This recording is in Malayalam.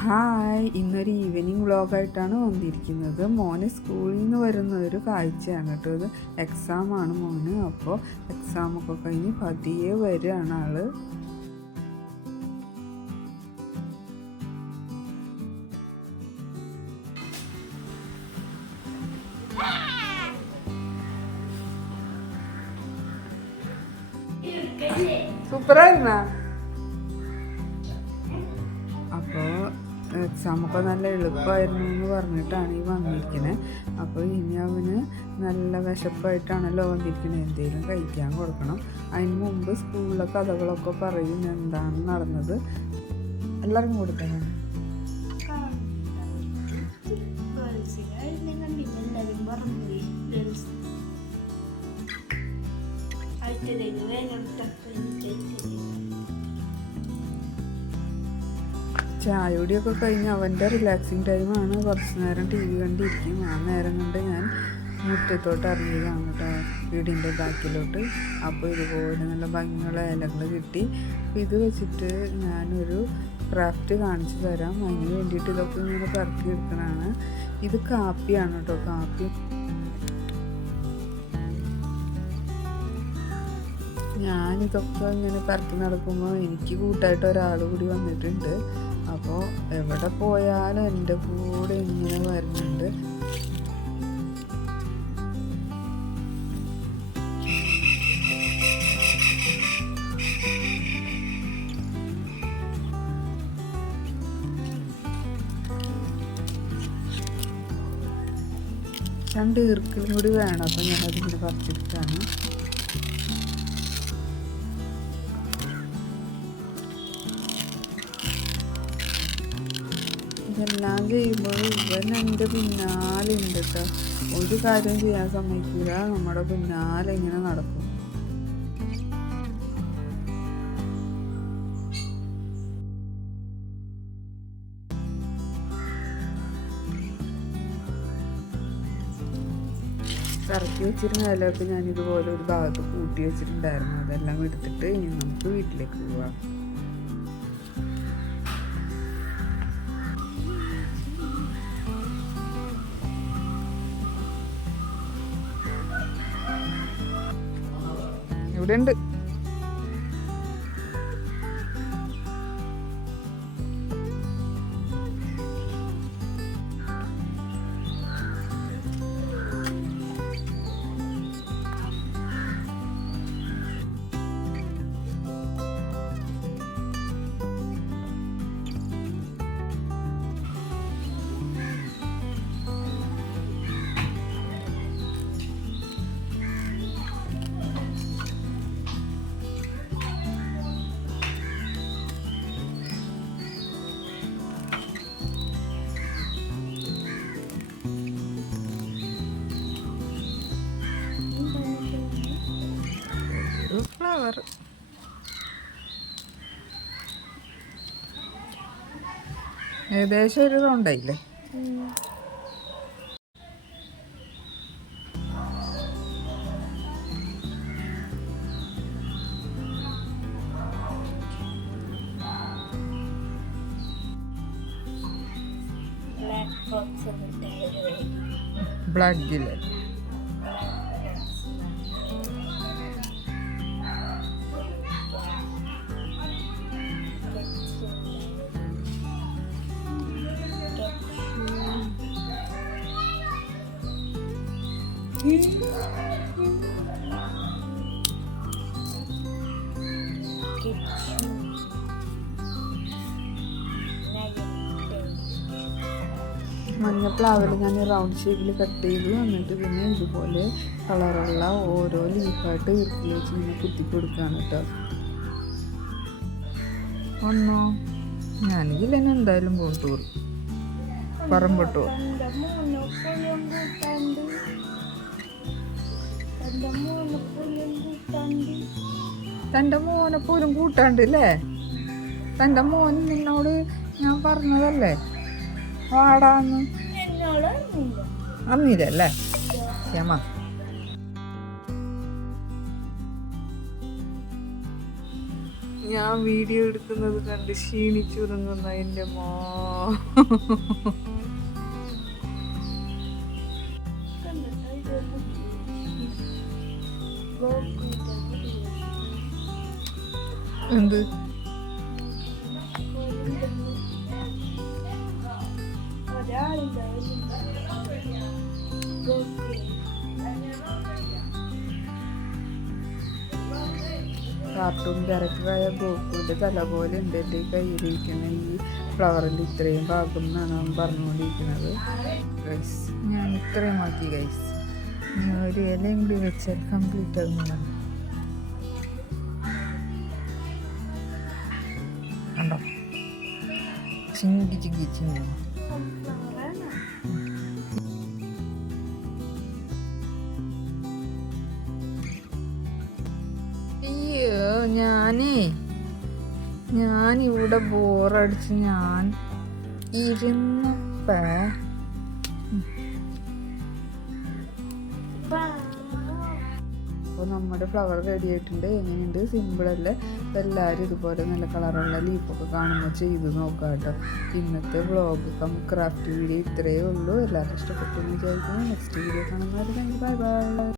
ഹായ്, ഇന്നൊരു ഈവനിങ് വ്ളോഗായിട്ടാണ് വന്നിരിക്കുന്നത്. മോന് സ്കൂളിൽ നിന്ന് വരുന്ന ഒരു കാഴ്ചയാണ് കേട്ടോ. ഇത് എക്സാമാണ് മോന്. അപ്പോൾ എക്സാമൊക്കെ കഴിഞ്ഞ് പതിയെ വരികയാണ് ആള്. സൂപ്പറായിരുന്നാ? അപ്പോൾ എക്സാമൊക്കെ നല്ല എളുപ്പമായിരുന്നു എന്ന് പറഞ്ഞിട്ടാണ് ഈ വന്നിരിക്കുന്നത്. അപ്പോൾ ഇനി അവന് നല്ല വിശപ്പായിട്ടാണല്ലോ വന്നിരിക്കുന്നത്, എന്തെങ്കിലും കഴിക്കാൻ കൊടുക്കണം. അതിന് മുമ്പ് സ്കൂളിലെ കഥകളൊക്കെ പറയും എന്താണ് നടന്നത്. എല്ലാവർക്കും കൊടുക്കണം. ചായയോടെയൊക്കെ കഴിഞ്ഞ് അവൻ്റെ റിലാക്സിങ് ടൈമാണ്. കുറച്ച് നേരം ടി വി കണ്ടിരിക്കും. ആ നേരം കൊണ്ട് ഞാൻ മുറ്റത്തോട്ട് ഇറങ്ങിയതാണ് കേട്ടോ, വീടിൻ്റെ ബാക്കിലോട്ട്. അപ്പോൾ ഇതുപോലെ നല്ല ഭംഗിയുള്ള ഇലകൾ കിട്ടി. അപ്പോൾ ഇത് വെച്ചിട്ട് ഞാനൊരു ക്രാഫ്റ്റ് കാണിച്ചു തരാം. അതിന് വേണ്ടിയിട്ട് ഇതൊക്കെ ഇങ്ങനെ പെറുക്കി എടുക്കണതാണ്. ഇത് കാപ്പിയാണ് കേട്ടോ, കാപ്പി. ഞാനിതൊക്കെ ഇങ്ങനെ പെറുക്കി നടക്കുമ്പോൾ എനിക്ക് കൂട്ടായിട്ട് ഒരാൾ കൂടി വന്നിട്ടുണ്ട്. അപ്പോൾ എവിടെ പോയാലും എൻ്റെ കൂടെ ഇങ്ങനെ വരുന്നുണ്ട്. രണ്ട് ഈർക്കലും കൂടി വേണം. അപ്പോൾ ഞാനതിങ്ങനെ പറിച്ചെടുത്താണ്. ഇതെല്ലാം ചെയ്യുമ്പോൾ ഇവൻ എൻ്റെ പിന്നാലെ ഉണ്ട് കേട്ടോ. ഒരു കാര്യം ചെയ്യാൻ സമ്മതിക്കില്ല, നമ്മുടെ പിന്നാലെ ഇങ്ങനെ നടക്കും. ഇറക്കി വെച്ചിരുന്ന ഇലയൊക്കെ ഞാനിതുപോലെ ഒരു ഭാഗത്ത് കൂട്ടി വെച്ചിട്ടുണ്ടായിരുന്നു. അതെല്ലാം എടുത്തിട്ട് ഇനി നമുക്ക് വീട്ടിലേക്ക് പോവാം. ഇവിടെ ഉണ്ട്. ഫ്ലവർ ഏകദേശം ഒരു റൗണ്ടായില്ലേ? ബ്ലാക്ക് ജില്ല മഞ്ഞപ്ലാവിൽ ഞാൻ റൗണ്ട് ഷേപ്പിൽ കട്ട് ചെയ്തു. എന്നിട്ട് പിന്നെ ഇതുപോലെ കളറുള്ള ഓരോ ലീഫായിട്ട് ഇറുക്കി വെച്ച് ഇങ്ങനെ കുത്തി കൊടുക്കുകയാണ് കേട്ടോ. ഒന്നോ ഞാനിതിൽ തന്നെ എന്തായാലും പോട്ടൂർ പറമ്പട്ടോ. തൻ്റെ മോനെ പോലും കൂട്ടാണ്ട് അല്ലേ? തൻ്റെ മോൻ നിന്നോട് ഞാൻ പറഞ്ഞതല്ലേ വാടാന്ന്? അന്നില്ലല്ലേ ക്ഷമ. ഞാൻ വീഡിയോ എടുക്കുന്നത് കണ്ട് ക്ഷീണിച്ചുറങ്ങുന്ന എൻ്റെ മോ. എന്ത് കാർട്ടൂൺ ക്യാരക്ടറായ ഗോകുവിൻ്റെ തല പോലെ ഉണ്ട് എൻ്റെ കയ്യിലിരിക്കുന്ന ഈ ഫ്ലവറിൻ്റെ ഇത്രയും ഭാഗം എന്നാണ് അവൻ പറഞ്ഞുകൊണ്ടിരിക്കുന്നത്. ഗൈസ് ഞാൻ ഇത്രയും ആക്കി ഗൈസ്. ഞാൻ ഒരു ഇലയും കൂടി വെച്ചാൽ കംപ്ലീറ്റ് ആകുന്നതാണ്. കണ്ടോ ചിങ്കി ചിങ്കി ചിങ്ങി. ഞാനിവിടെ ബോറടിച്ച് ഞാൻ ഇരുന്നപ്പോ അപ്പോൾ നമ്മുടെ ഫ്ലവർ റെഡി ആയിട്ടുണ്ട്. എങ്ങനെയുണ്ട്? സിമ്പിളല്ലേ? എല്ലാവരും ഇതുപോലെ നല്ല കളറുള്ള ലീഫൊക്കെ കാണുമ്പോൾ ചെയ്ത് നോക്കാം കേട്ടോ. ഇന്നത്തെ വ്ളോഗ് ക്രാഫ്റ്റ് വീഡിയോ ഇത്രയേ ഉള്ളൂ. എല്ലാവർക്കും ഇഷ്ടപ്പെട്ടെന്ന് വിചാരിക്കുന്നു. നെക്സ്റ്റ് വീഡിയോ കാണുന്നവരെ ബൈ ബൈ.